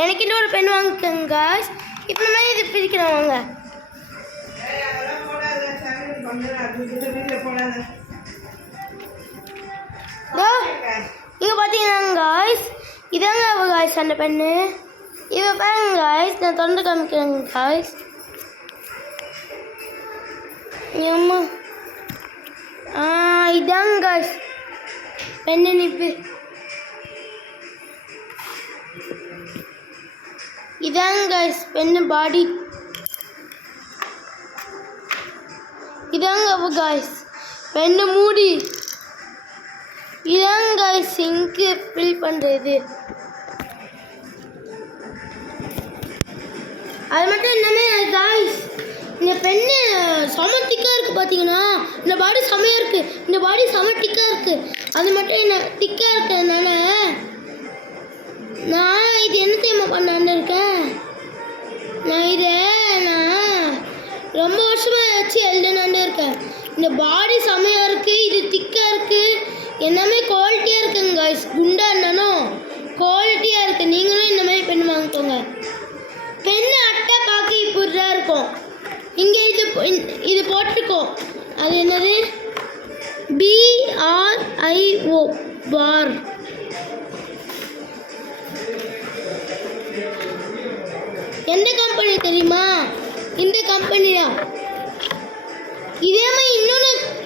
எனக்கு இன்னொரு பென் வாங்கிக்கோங்க காய்ஸ். இப்போ நம்ம இது பிரிக்கிறோம் வாங்க. இங்கே பார்த்தீங்கன்னா காய்ஸ் இதாங்க காய்ஸ் அந்த பெண்ணு. இதை பாருங்க காய்ஸ், நான் தொண்டை காமிக்கிறேங்க காய்ஸ். ஏம்மா இதாங்க காய்ஸ் பெண்ணு நிப்பு. இதாங்க காய்ஸ் பெண்ணு பாடி. இதாங்க காய்ஸ் பெண்ணு மூடி. இதாங்க காய்ஸ் இங்கு ஃபில் பண்ணுறது. அது மட்டும் இல்லாமல் காய்ஸ் இந்த பெண்ணு செம திக்காக இருக்குது பார்த்தீங்கன்னா. இந்த பாடி செமையாக இருக்குது, இந்த பாடி செம திக்காக இருக்குது. அது மட்டும் என்ன திக்காக இருக்கிறதுனால நான் இது என்ன தெரியுமா பண்ணான்னு இருக்கேன். நான் ரொம்ப வருஷமாக வச்சு எழுதுனான்னு இருக்கேன். இந்த பாடி செமையாக இருக்குது, இது திக்காக இருக்குது, எல்லாமே குவாலிட்டியாக இருக்குங்க காய்ஸ். குண்டா இருந்தாலும் குவாலிட்டியாக இருக்குது. நீங்களும் இந்த மாதிரி பெண் வாங்கிக்கோங்க. பெண்ணு அட்டை பார்க்க இப்படி தான் இருக்கும். இங்கே இது போட்டிருக்கோம். அது என்னது BRIO பார். எந்த கம்பெனி தெரியுமா? இந்த கம்பெனி தான். இதே மாதிரி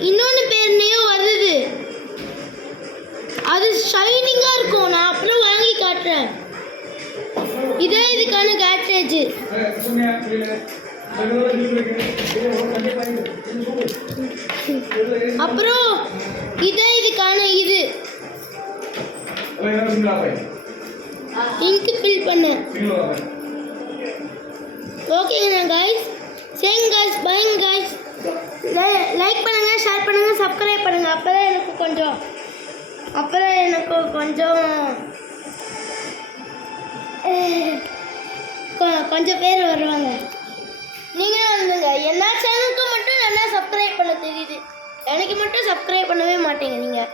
இன்னொன்று பேர்லேயும் வருது. அது ஷைனிங்காக இருக்கும். நான் அப்புறம் வாங்கி காட்டுறேன். இதே இதுக்கான கேட்ரேஜ். அப்புறம் இதே இதுக்கான இது இங்கு ஃபில் பண்ண. ஓகேங்கண்ணா காய்ஸ். சரிங்க காய்ஸ், பைங்க காய்ஸ். லைக் பண்ணுங்கள், ஷேர் பண்ணுங்கள், சப்ஸ்கிரைப் பண்ணுங்கள். அப்போ தான் எனக்கு கொஞ்சம் பேர் வருவாங்க. நீங்களும் வந்துங்க. எல்லா சேனலுக்கும் மட்டும் நல்லா சப்ஸ்கிரைப் பண்ண தெரியுது, எனக்கு மட்டும் சப்ஸ்கிரைப் பண்ணவே மாட்டீங்க நீங்கள்.